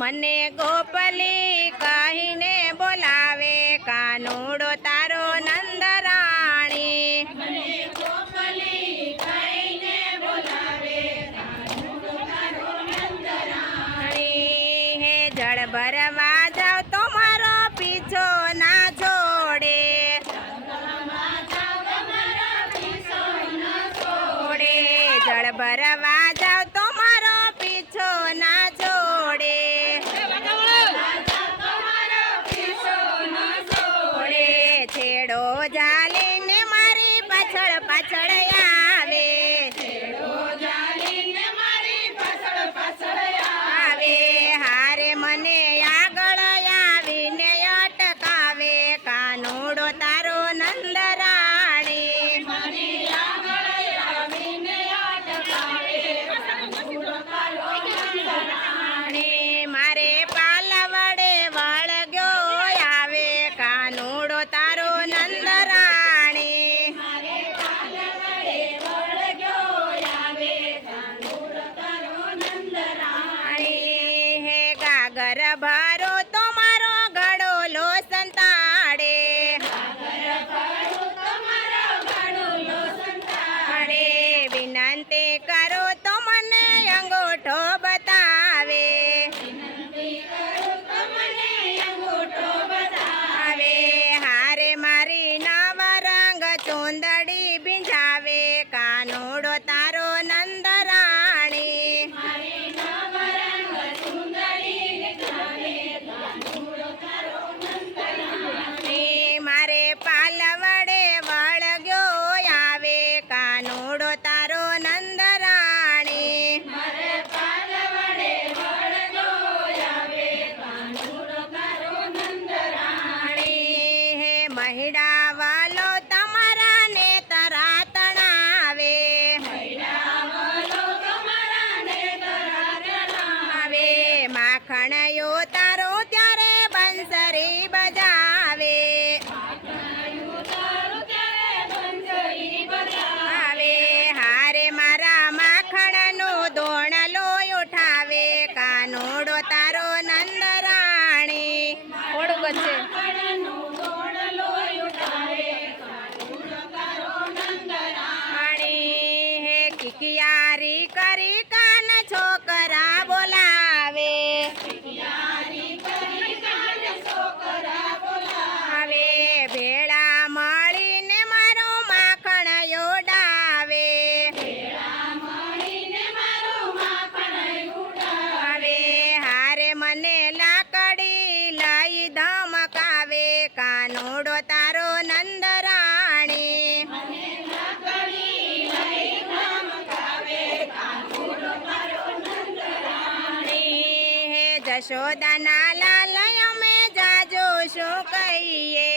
મને ગોપલી કહીને બોલાવે કાનુડો તારો નંદરાણી હે જળ ભરવા જાવ તો મારો પીછો ના છોડે જળ ભરવા જાવ તો મારો પીછો ના છોડે છેડો ઝાલીને મારી પાછળ પાછળ આવે આવે હારે મને આગળ આવીને અટકાવે કાનુડો તારો નંદરાણી મારે પાલા વડે વળગ્યો આવે કાનુડો તારો નંદરાણી હે ગાગર ભરો તો મારો ગળોલો સંતાડે વિનંતી કરો તો મને અંગૂઠો બતાવે હારે મારી નવરંગ ચૂંદડી ભીંજાવે કાનુડો તારો નંદરાણી મારે પાલ વડે વળગ્યો આવે કાનુડો તારો નંદરાણી હે મહિડા વાલો તમારા ને તરા તણાવે આવે માખણયો તારો ત્યારે બંસરી બજાવે આવે હારે મારા માખણનું દોણલો ઉઠાવે કાનુડો તારો નંદરાણી ઓળખ છે હે કિકિયારી કરી કાન છોકરા બોલાવે હવે ભેળા મળીને મારો માખણ યોડાવે હવે હારે મને લાકડી લઈ ધમકાવે કાનુડો તારો નંદરાણી હે જશોદાના લાલ અમે જાજો શું કહીએ